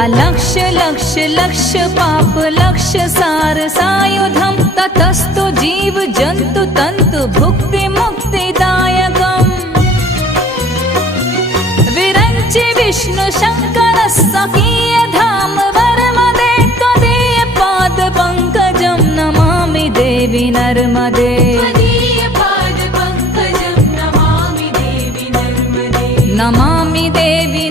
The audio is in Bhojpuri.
अलक्ष्य लक्ष्य लक्ष्य पाप लक्ष्य सार सायुधं ततस्तु जीव जन्तु तन्तु भुक्ति मुक्तिदायकम् विरञ्चि विष्णु शङ्कर सखीय धाम वर्मदे त्वदीय पाद पङ्कजं नमामि देवी नर्मदे नमामि देवी